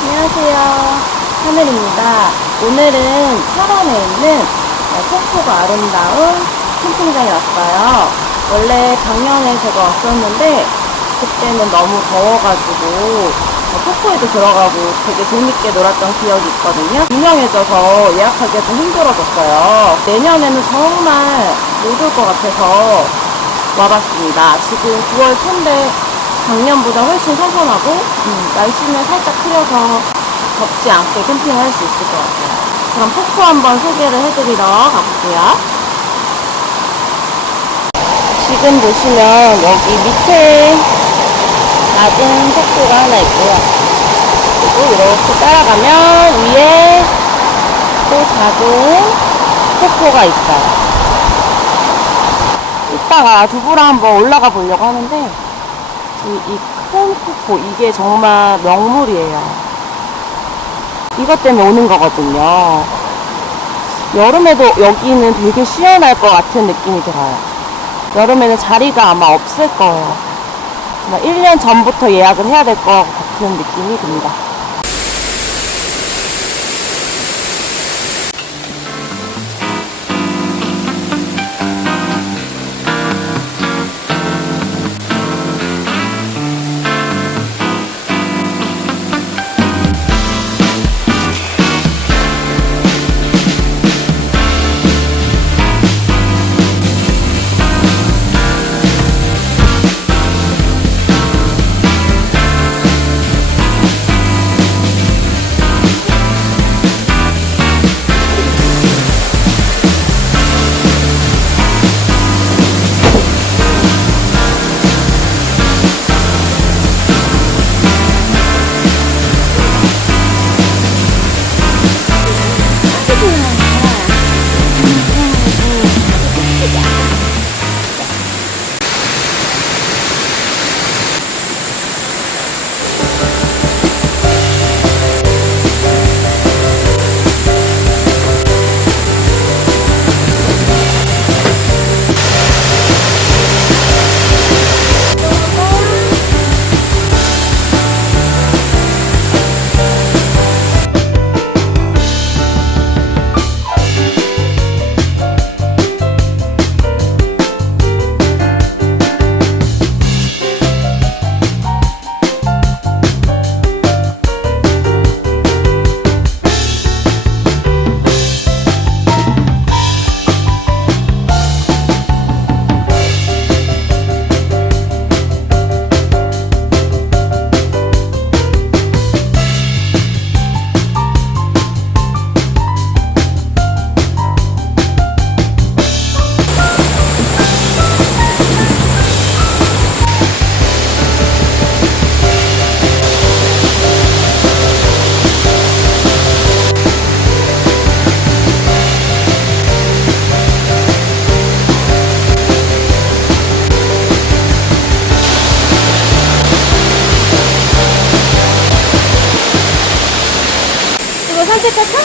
안녕하세요, 하늘입니다. 오늘은 철원에 있는 폭포가 아름다운 캠핑장에 왔어요. 원래 작년에 제가 왔었는데 그때는 너무 더워가지고 폭포에도 들어가고 되게 재밌게 놀았던 기억이 있거든요. 유명해져서 예약하기가 좀 힘들어졌어요. 내년에는 정말 못 올 것 같아서 와봤습니다. 지금 9월 초인데 작년보다 훨씬 선선하고 날씨는 살짝 흐려서 덥지 않게 캠핑을 할 수 있을 것 같아요. 그럼 폭포 한번 소개를 해드리러 가볼게요. 지금 보시면 여기 밑에 낮은 폭포가 하나 있고요. 그리고 이렇게 따라가면 위에 또 작은 폭포가 있어요. 이따가 두부랑 한번 올라가 보려고 하는데 이 큰 폭포, 이게 정말 명물이에요. 이것 때문에 오는 거거든요. 여름에도 여기는 되게 시원할 것 같은 느낌이 들어요. 여름에는 자리가 아마 없을 거예요. 1년 전부터 예약을 해야 될 것 같은 느낌이 듭니다. 산책할까?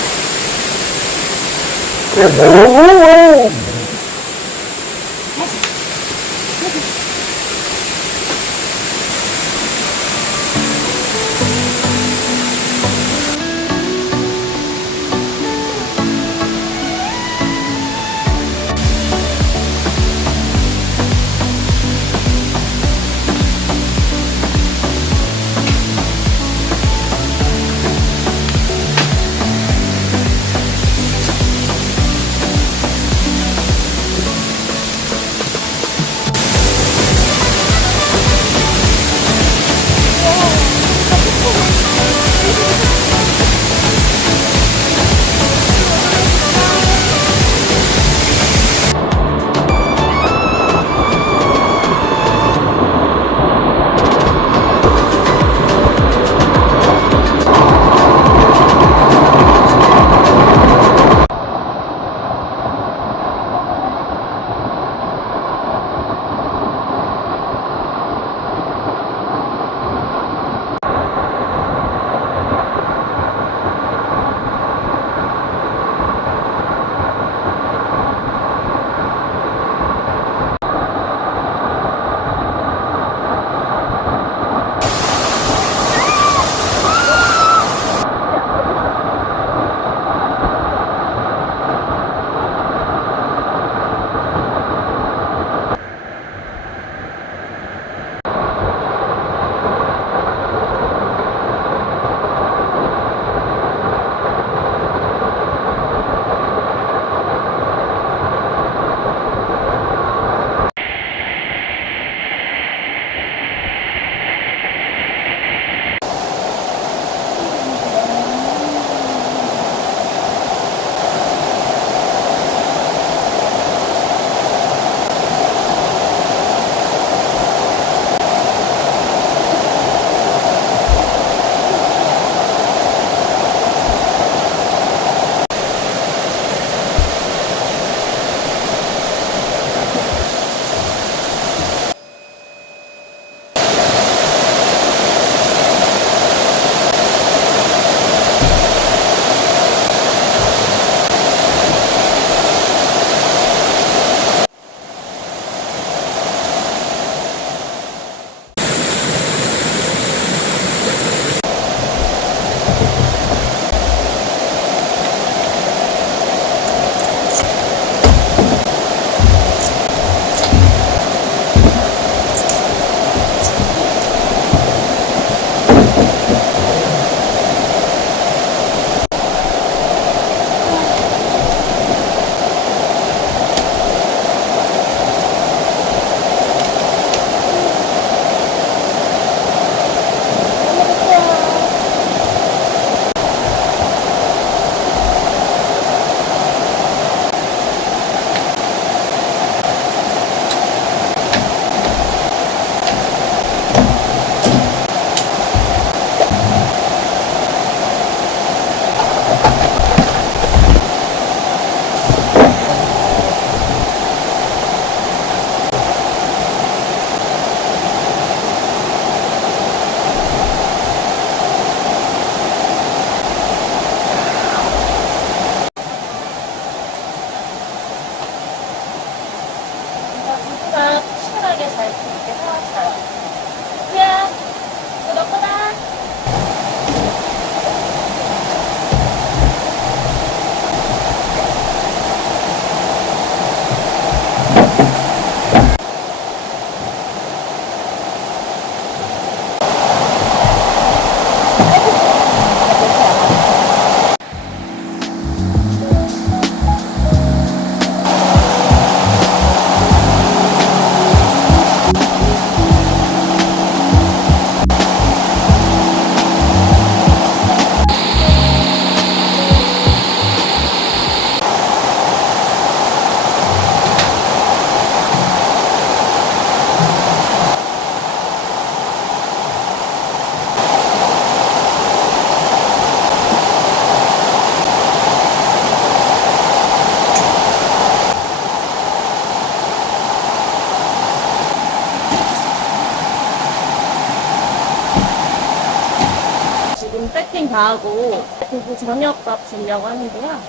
쇼핑 다 하고 부부 저녁밥 주려고 하는데요.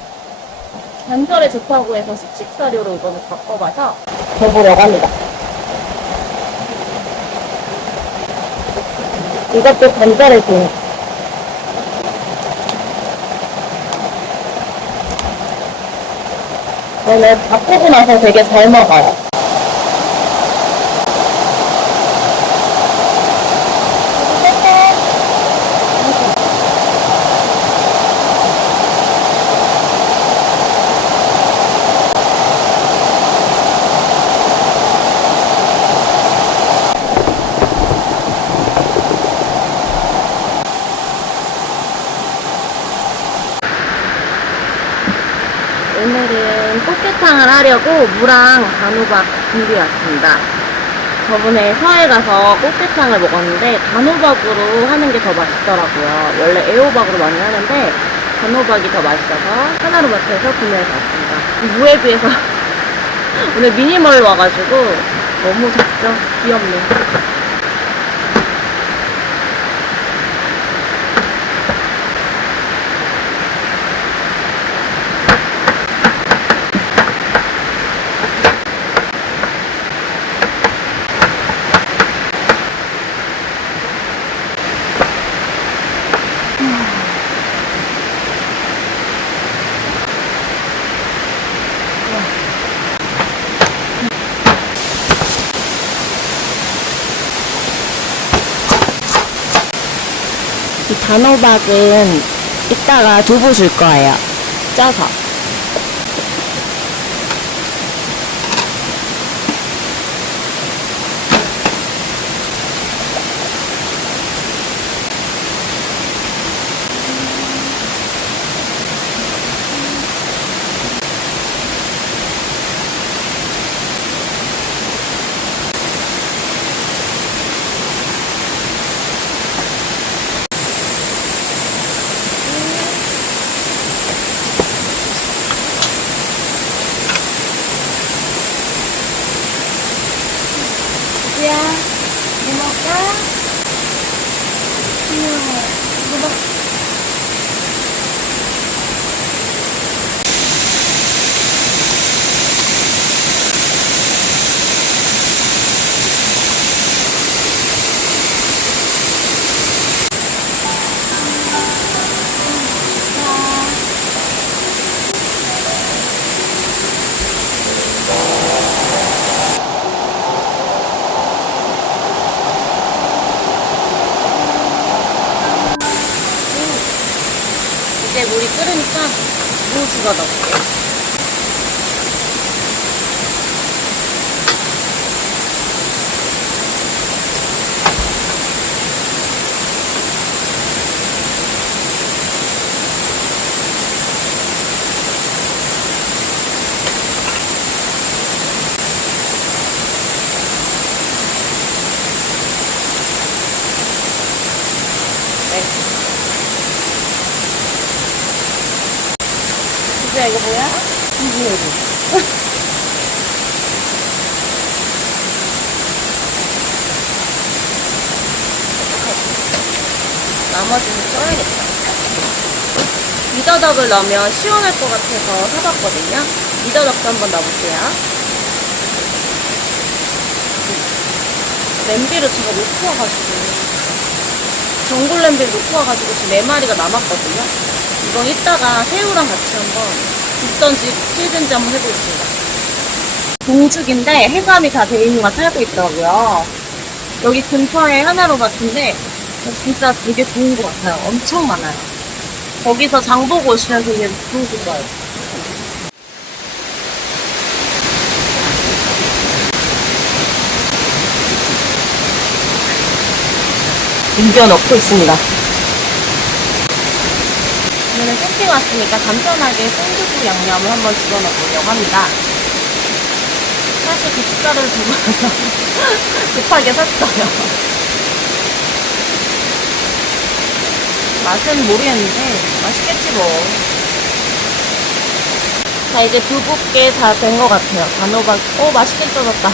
관절에 좋다고 해서 숙식사료로 이거는 바꿔봐서 줘보려고 합니다. 이것도 관절에 좋은. 저는 바꾸고 나서 되게 잘 먹어요. 오늘은 꽃게탕을 하려고 무랑 단호박 준비해왔습니다. 저번에 서해 가서 꽃게탕을 먹었는데 단호박으로 하는 게 더 맛있더라고요. 원래 애호박으로 많이 하는데 단호박이 더 맛있어서 하나로마트에서 구매해서 왔습니다. 무에 비해서 오늘 미니멀 와가지고 너무 작죠? 귀엽네. 이 단호박은 이따가 두부 줄 거예요. 쪄서. 야, 뭐 먹을까? 뭐 먹... 이제 물이 끓으니까 무 집어넣을게요. 네. 진짜 이거 뭐야? 이거 이거. 나머지는 쪄야겠다. 미더덕을 넣으면 시원할 것 같아서 사봤거든요. 미더덕도 한번 넣어볼게요. 냄비를 제가 못 구워가지고 전골 냄비를 못 구워가지고 지금 4마리가 남았거든요. 이건 이따가 새우랑 같이 한번 굽던지 찌든지 한번 해보겠습니다. 동죽인데 해감이 다 돼 있는 거 살고 있더라고요. 여기 근처에 하나로마트인데 진짜 되게 좋은 것 같아요. 엄청 많아요. 거기서 장 보고 오시면 되게 좋으실 거예요. 인겨 넣고 있습니다. 오늘은 캠핑 왔으니까 간편하게 콩두부 양념을 한번 집어넣어보려고 합니다. 사실 고춧가루를 두고 와서 급하게 샀어요. 맛은 모르겠는데 맛있겠지 뭐. 자, 이제 두부께 다 된 것 같아요. 단호박. 오, 맛있게 쪄졌다.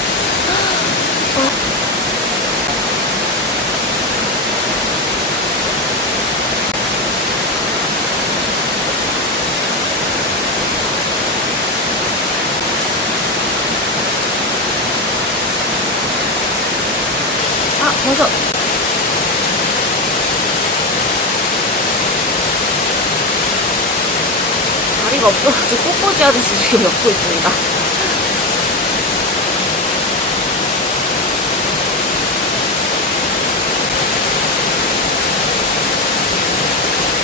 데가 없어가지고 꽃꽂이 하듯이 지금 엮고 있습니다.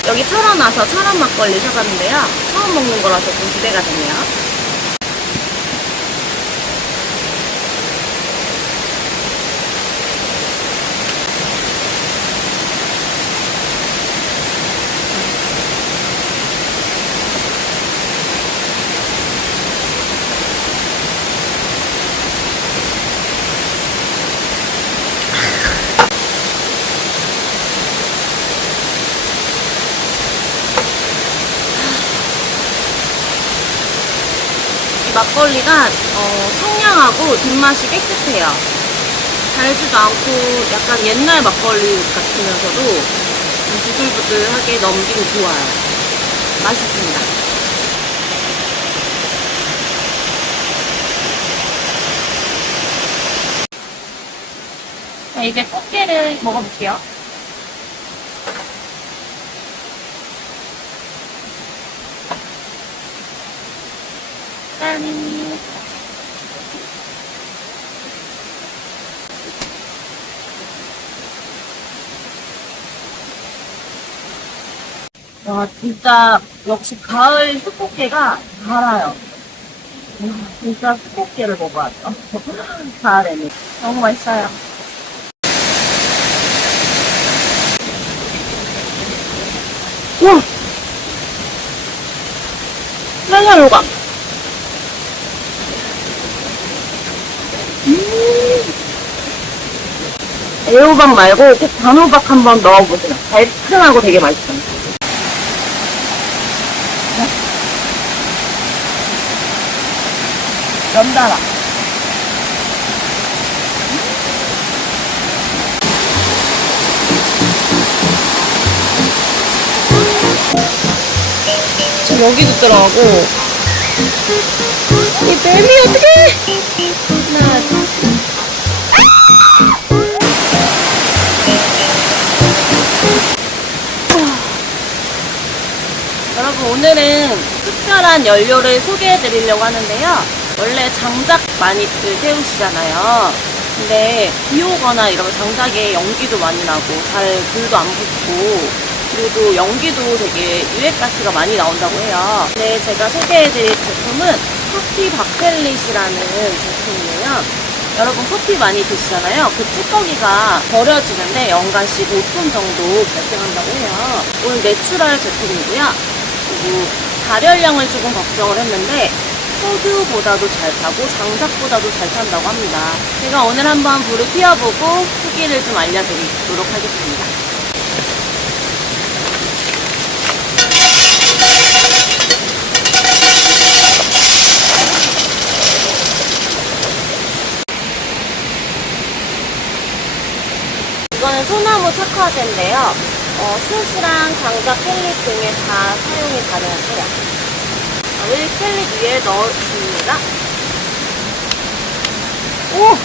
여기 철원 와서 철원 막걸리 사봤는데요. 처음 먹는 거라서 좀 기대가 되네요. 이 막걸리가 청량하고 뒷맛이 깨끗해요. 달지도 않고 약간 옛날 막걸리 같으면서도 좀 부들부들하게 넘기고 좋아요. 맛있습니다. 자, 이제 꽃게를 먹어볼게요. 짠! 와, 진짜, 역시 가을 숯꽃게가 달아요. 진짜 숯꽃게를 먹어야죠. 가을에는. 너무 맛있어요. 와! 살살 녹아. 애호박 말고 꼭 단호박 한번 넣어보세요. 달큰하고 되게 맛있어요. 연달아. 저 여기도 있더라고. 이 뱀이 어떡해! 하나, 둘, 여러분, 오늘은 특별한 연료를 소개해 드리려고 하는데요. 원래 장작 많이들 태우시잖아요. 근데 비 오거나 이러면 장작에 연기도 많이 나고 잘 불도 안 붙고 그리고 연기도 되게 유해가스가 많이 나온다고 해요. 근데 제가 소개해 드릴 제품은 커피 바켈릿이라는 제품이에요. 여러분 커피 많이 드시잖아요. 그 찌꺼기가 버려지는데 연간 15톤 정도 발생한다고 해요. 오늘 내추럴 제품이고요. 그리고 발열량을 조금 걱정을 했는데 석유보다도 잘 타고 장작보다도 잘 탄다고 합니다. 제가 오늘 한번 불을 피워보고 후기를 좀 알려드리도록 하겠습니다. 이거는 소나무 착화제인데요. 숯이랑 장작 펠릿 등에 다 사용이 가능하세요. 을 펠릿 위에 넣어줍니다. 오!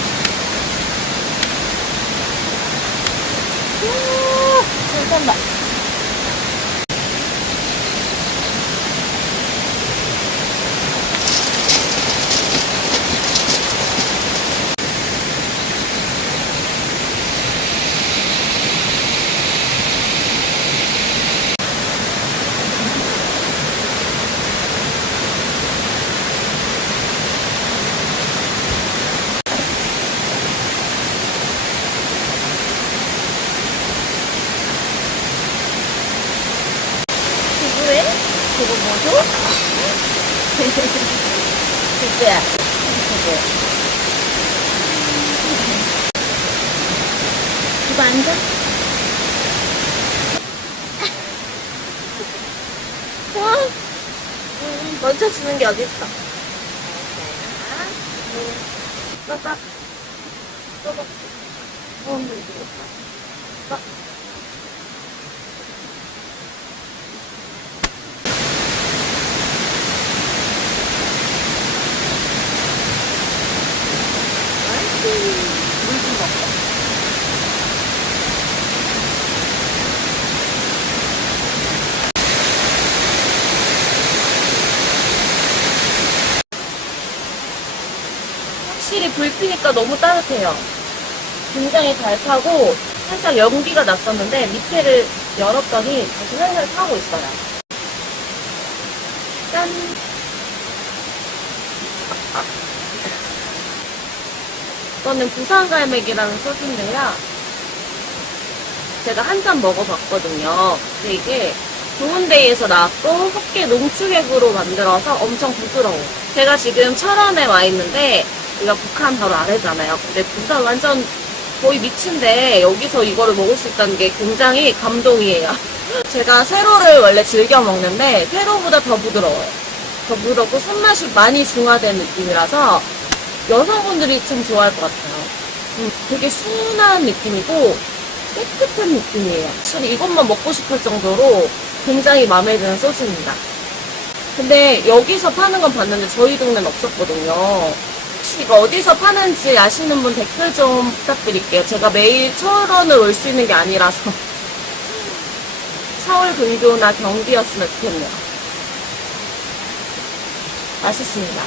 괜찮다. 누구의? 그거 뭐죠? 진짜야. 이거 앉아? 와, 멈춰주는 게 어딨어? 빠빠. 빠빠. 물좀 먹어. 불 피니까 너무 따뜻해요. 굉장히 잘 타고 살짝 연기가 났었는데 밑에를 열었더니 다시 살살 타고 있어요. 짠! 이거는 부산갈매기라는 소주인데요. 제가 한 잔 먹어봤거든요. 근데 이게 좋은 데이에서 나왔고 헛개 농축액으로 만들어서 엄청 부드러워요. 제가 지금 철원에 와 있는데 여기가 북한 바로 아래잖아요. 근데 부산 완전 거의 미친데 여기서 이거를 먹을 수 있다는 게 굉장히 감동이에요. 제가 세로를 원래 즐겨 먹는데 세로보다 더 부드러워요. 더 부드럽고 손맛이 많이 중화된 느낌이라서 여성분들이 참 좋아할 것 같아요. 되게 순한 느낌이고 깨끗한 느낌이에요. 확실히 이것만 먹고 싶을 정도로 굉장히 마음에 드는 소주입니다. 근데 여기서 파는 건 봤는데 저희 동네는 없었거든요. 혹시 이거 어디서 파는지 아시는 분 댓글 좀 부탁드릴게요. 제가 매일 철원을 올 수 있는 게 아니라서 서울 근교나 경기였으면 좋겠네요. 맛있습니다.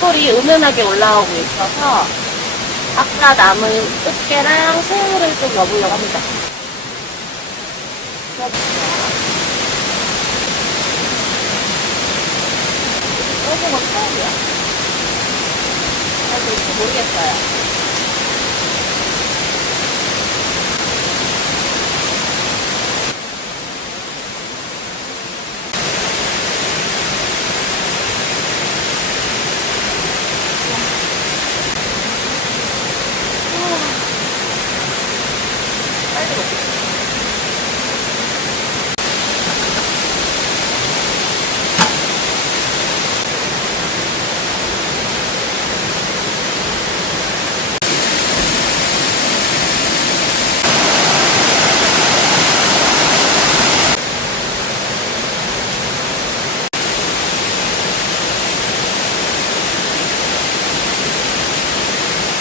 숯불이 은은하게 올라오고 있어서 아까 남은 으깨랑 새우를 좀 넣어보려고 합니다. 넣어본 건 처음이야. 나도 모르겠어요. 빨리 먹고 싶어.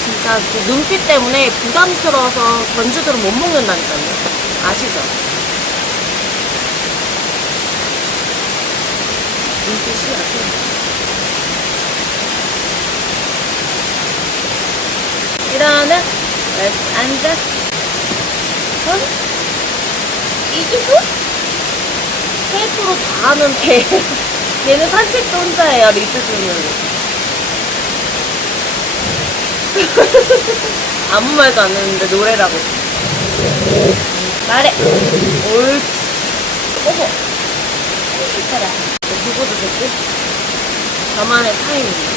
진짜 그 눈빛 때문에 부담스러워서 견주들은 못 먹는다니까요. 아시죠? 눈빛이 아시죠? 일어나, 앉아. 응? 이기고? 셀프로 다 하는데 얘는 산책도 혼자 해요, 리트주는. 아무 말도 안 했는데 노래라고. 말해. 옳지. 어머. 괜찮아. 누구도 좋고. 저만의 타임입니다.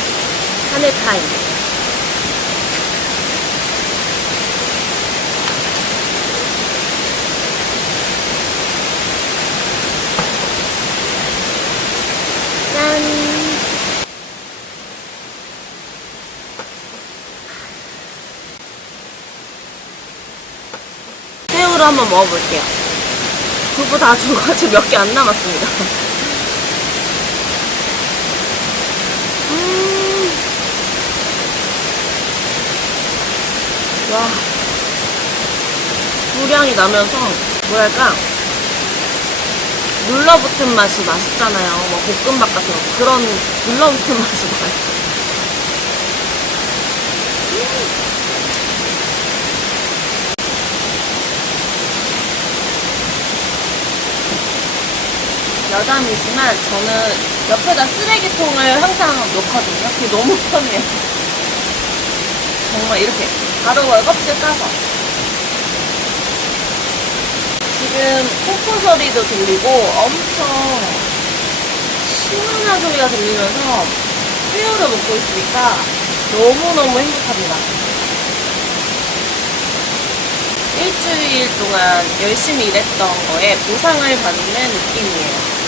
하늘 타임. 짠. 새우를 한번 먹어볼게요. 두부 다 줘가지고 몇 개 안 남았습니다. 와. 불향이 나면서, 뭐랄까, 눌러붙은 맛이 맛있잖아요. 뭐 볶음밥 같은 거. 그런 눌러붙은 맛이 나요. 여담이지만 저는 옆에다 쓰레기통을 항상 놓거든요. 그게 너무 편해요. 정말 이렇게 바로 껍질 까서. 지금 폭포 소리도 들리고 엄청 시원한 소리가 들리면서 새우를 먹고 있으니까 너무너무 행복합니다. 일주일 동안 열심히 일했던 거에 보상을 받는 느낌이에요.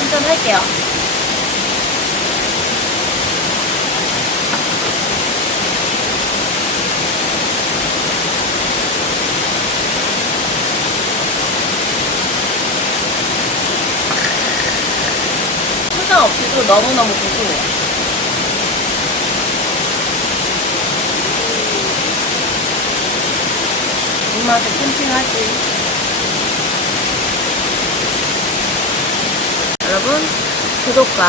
한잔 할게요. 포장 없이도 너무너무 고소해요. 심심하게 캠핑하지. 여러분, 구독과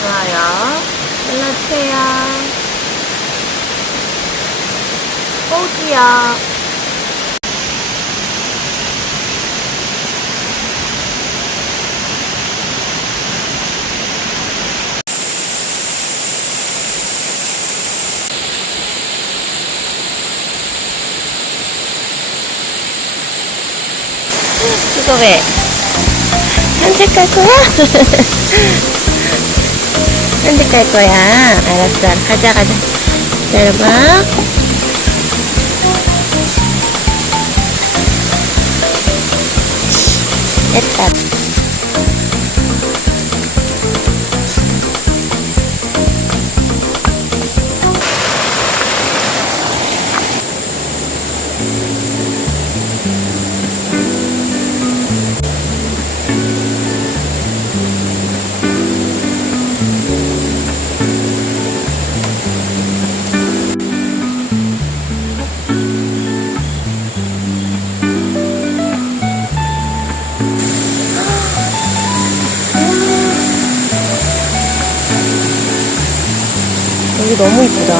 좋아요 눌러주세요. 꼭이요. 이거 왜? 산책 갈 거야? 산책 갈 거야. 알았어. 가자, 가자. 기다려봐. 됐다. 여기 너무 이쁘다.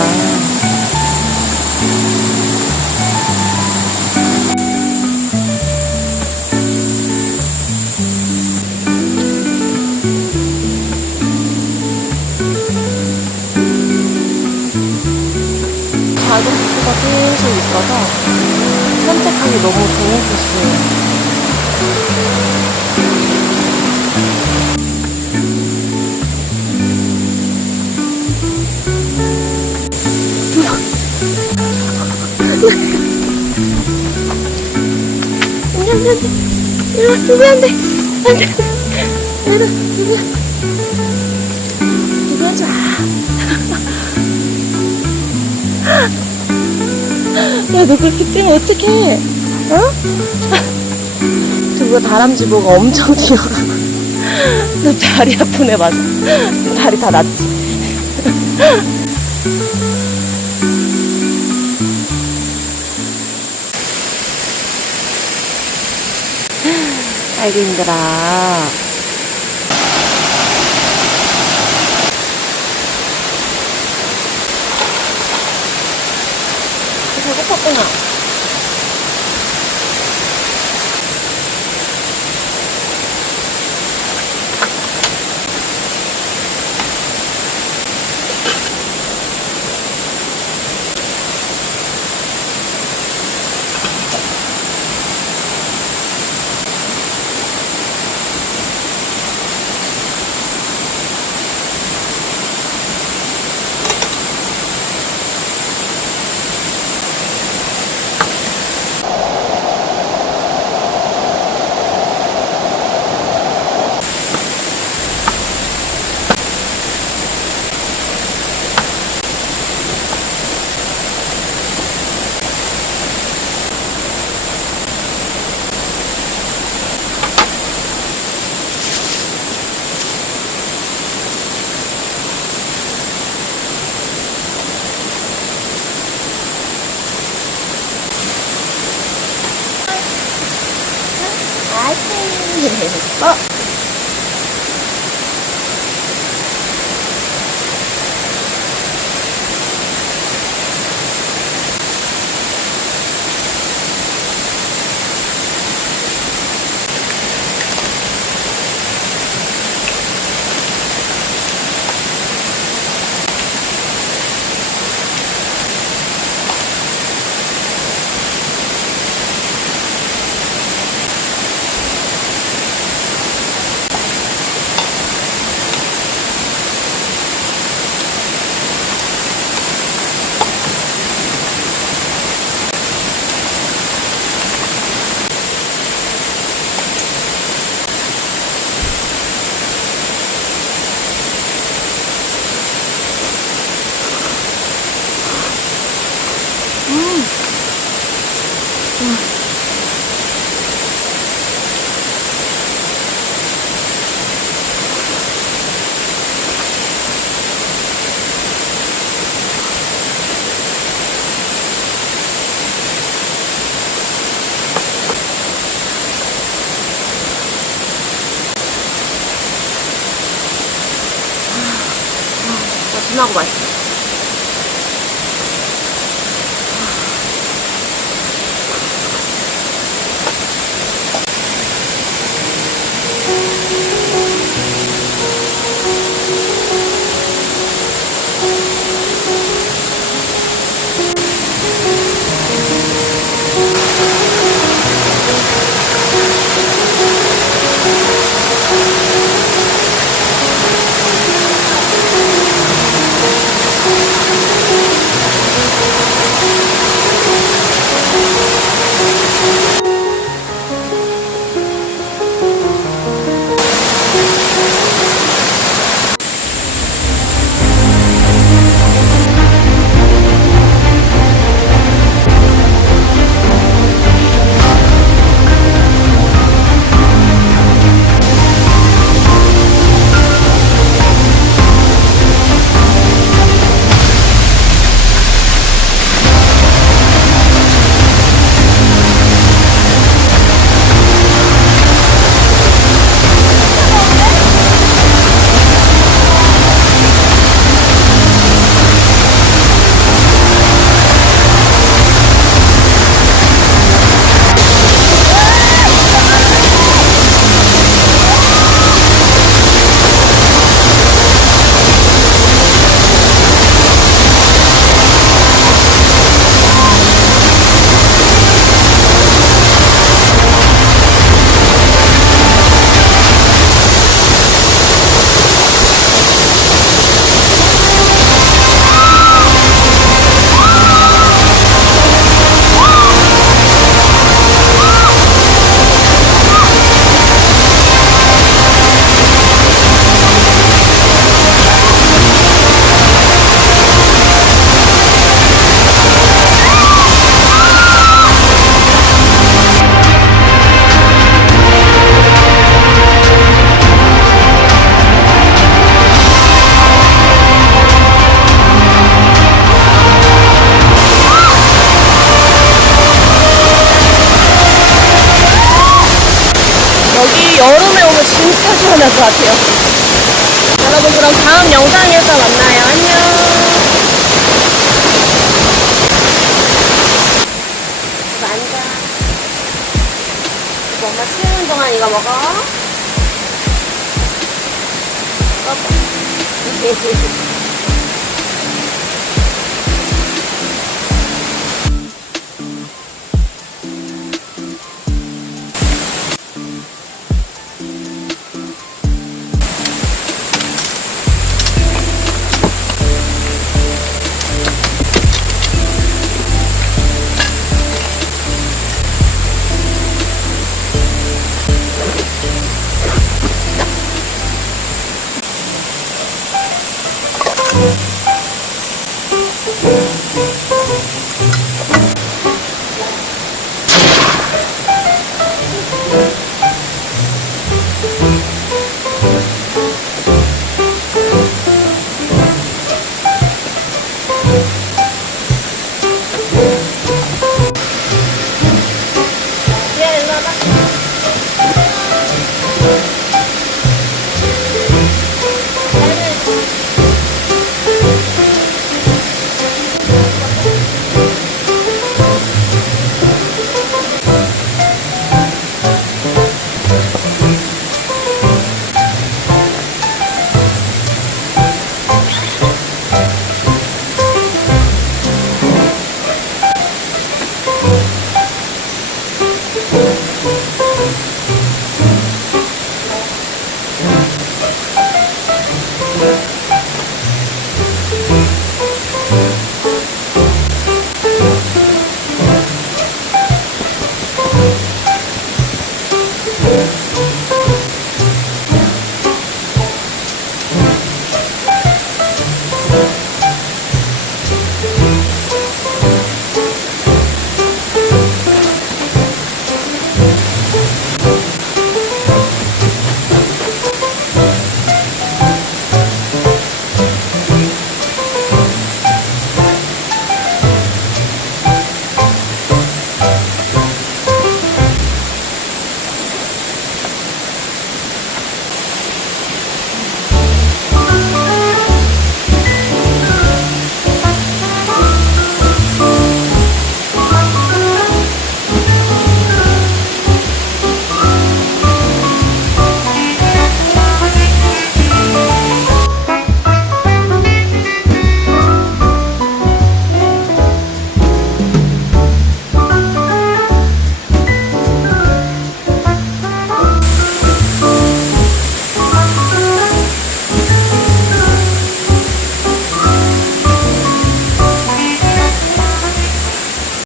작은 부스가 계속 있어서 산책하기 너무 좋은 코스예요. 안돼, 누구 안돼, 안돼, 누구 하지 마. 야, 너 그렇게 뛰면 어떡해? 어? 저거 다람쥐보가 엄청 뛰어가고. 너 다리 아프네, 맞아. 다리 다 났지. 알기 힘들어. 배고팠구나. 어? 진하고 맛있어. 여름에 오면 진짜 시원할 것 같아요. 여러분 그럼 다음 영상에서 만나요. 안녕. 앉아. 엄마 치우는 동안 이거 먹어. 얘 일로 와봐.